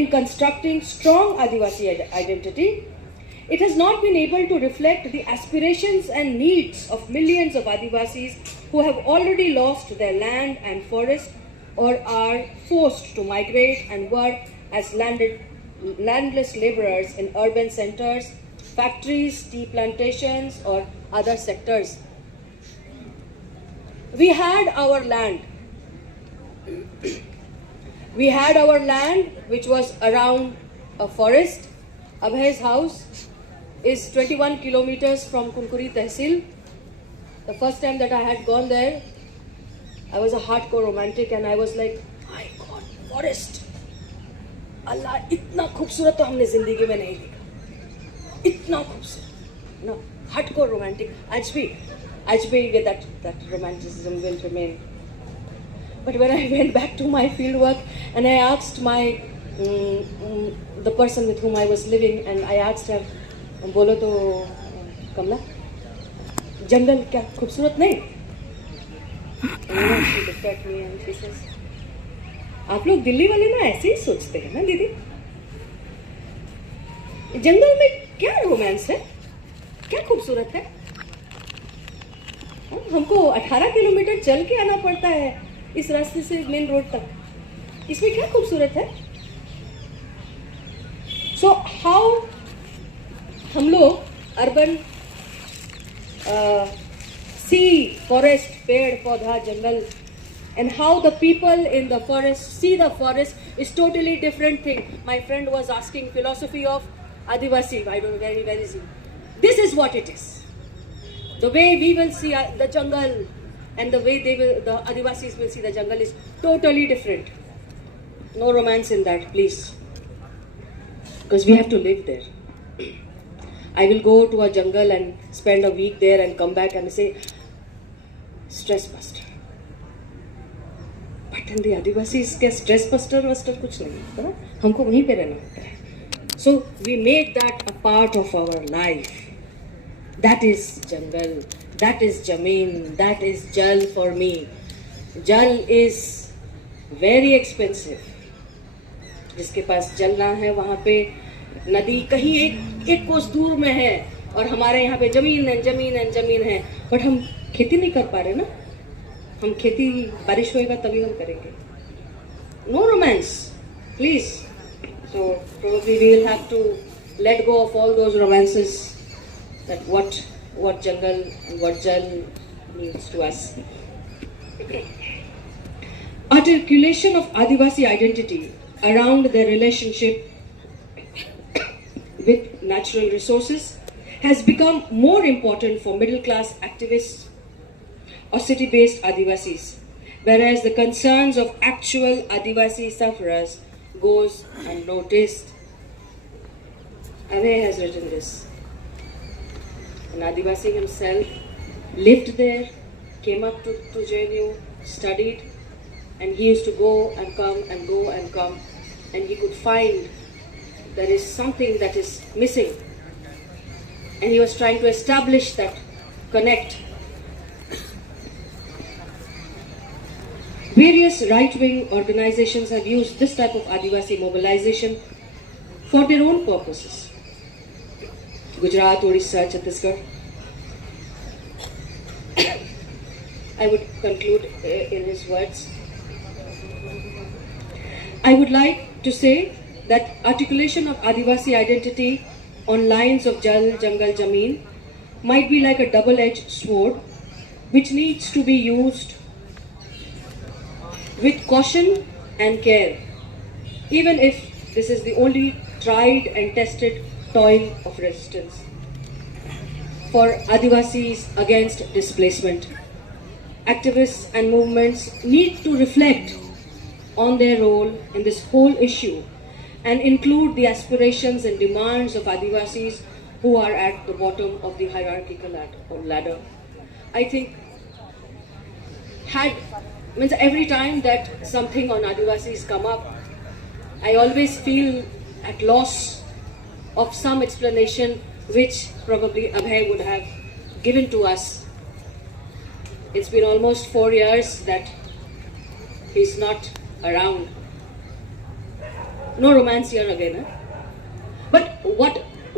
in constructing strong Adivasi identity, it has not been able to reflect the aspirations and needs of millions of Adivasis who have already lost their land and forest or are forced to migrate and work as landless laborers in urban centers, factories, tea plantations, or other sectors. We had our land. We had our land which was around a forest. Abhay's house is 21 kilometers from Kunkuri Tehsil. The first time that I had gone there, I was a hardcore romantic and I was like, my God, forest. Allah, itna खूबसूरत तो हमने जिंदगी में नहीं देखा. इतना खूबसूरत. No, hardcore romantic. आज भी that romanticism will remain. But when I went back to my field work and I asked my the person with whom I was living, and I asked her, बोलो तो कमला, जंगल क्या खूबसूरत नहीं? She looked at me and she says, आप लोग दिल्ली वाले ना ऐसे ही सोचते हैं ना दीदी? जंगल में क्या रोमांस है? क्या खूबसूरत है? हमको 18 किलोमीटर चल के आना पड़ता है इस रास्ते से मेन रोड तक. इसमें क्या खूबसूरत है? So how हम लोग अर्बन see forest, पेड़ पौधा जंगल, and how the people in the forest see the forest is totally different thing. My friend was asking philosophy of Adivasi. I don't know, very easy. This is what it is. The way we will see the jungle and the way the Adivasis will see the jungle is totally different. No romance in that, please. Because we have to live there. I will go to a jungle and spend a week there and come back and say, stress buster. But in the Adivasis, stress buster कुछ नहीं है, हमको वहीं पे रहना होता है. So we make that a part of our life. That is jungle, that is jameen, that is jal for me. Jal is very expensive. जिसके पास जल ना है वहाँ पे नदी कहीं एक कोस दूर में है और हमारे यहाँ पे जमीन है, बट हम खेती नहीं कर पा रहे ना. हम खेती बारिश होएगा तभी हम करेंगे. No romance, please. So probably we will have to let go of all those romances. That what jungle and what jal means to us. Articulation of Adivasi identity around their relationship with natural resources has become more important for middle-class activists or city-based Adivasis, whereas the concerns of actual Adivasi sufferers goes unnoticed. Abhay has written this. An Adivasi himself lived there, came up to JNU, studied, and he used to go and come and go and come, and he could find there is something that is missing, and he was trying to establish that connect. Various right-wing organizations have used this type of Adivasi mobilization for their own purposes. Gujarat, Orissa, Chhattisgarh. I would conclude in his words. I would like to say that articulation of Adivasi identity on lines of Jal, Jangal, Jameen might be like a double-edged sword which needs to be used with caution and care, even if this is the only tried and tested toil of resistance for Adivasis against displacement. Activists and movements need to reflect on their role in this whole issue and include the aspirations and demands of Adivasis who are at the bottom of the hierarchical ladder. I think every time that something on Adivasis come up, I always feel at loss of some explanation which probably Abhay would have given to us. It's been almost 4 years that he's not around. No romance here again. Huh? But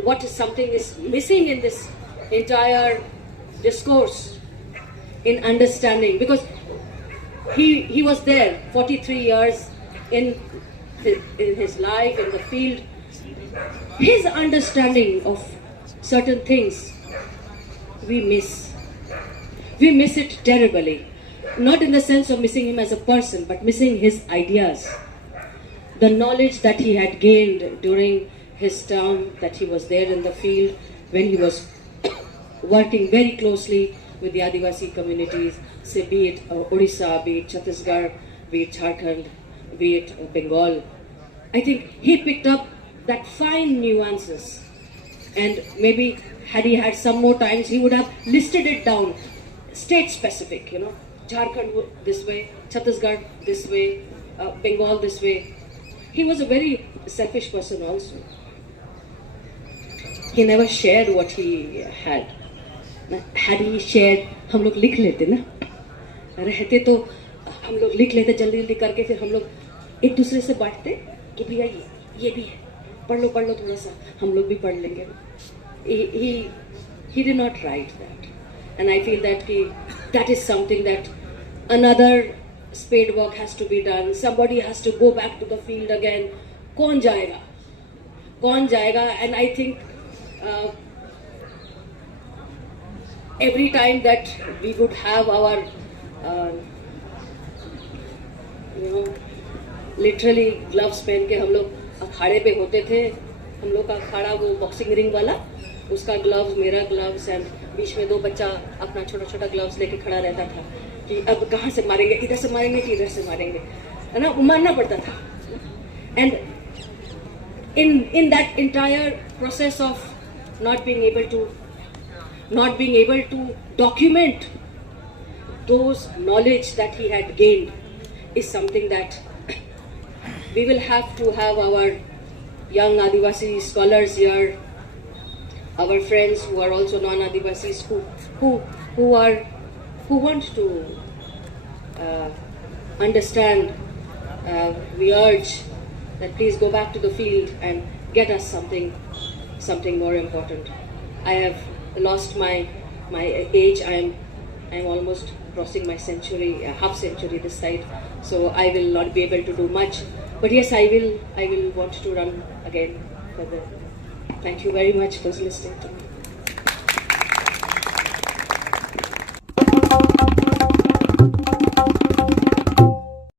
what is something is missing in this entire discourse in understanding, because he was there 43 years in his life in the field. His understanding of certain things we miss it terribly, not in the sense of missing him as a person, but missing his ideas, the knowledge that he had gained during his term that he was there in the field, when he was working very closely with the Adivasi communities, say be it Odisha, be it Chhattisgarh, be it Jharkhand, be it Bengal. I think he picked up that fine nuances, and maybe had he had some more times, he would have listed it down, state specific, Jharkhand this way, Chhattisgarh this way, Bengal this way. He was a very selfish person also. He never shared what he had. Had he shared, हम लोग लिख लेते ना, रहते तो हम लोग लिख लेते जल्दी जल्दी करके, फिर हम लोग एक दूसरे से बांटते कि भैया ये भी है, पढ़ लो थोड़ा सा, हम लोग भी पढ़ लेंगे. He did not write that, and I feel that that is something that another spade work has to be done. Somebody has to go back to the field again. कौन जाएगा? And I think every time that we would have our literally gloves पहन के हम लोग अखाड़े पे होते थे. हम लोग का अखाड़ा वो बॉक्सिंग रिंग वाला, उसका ग्लव्स, मेरा ग्लव्स, एंड बीच में दो बच्चा अपना छोटा छोटा ग्लव्स लेके खड़ा रहता था कि अब कहाँ से मारेंगे, इधर से मारेंगे कि इधर से मारेंगे, है ना, मारना पड़ता था. And in that entire process of not being able to document those knowledge that he had gained is something that we will have to have our young Adivasi scholars here, our friends who are also non-Adivasis, who want to understand. We urge that please go back to the field and get us something more important. I have lost my age. I'm almost crossing my century, half century this side, so I will not be able to do much. But yes, I will want to run again further. Thank you very much for listening to me.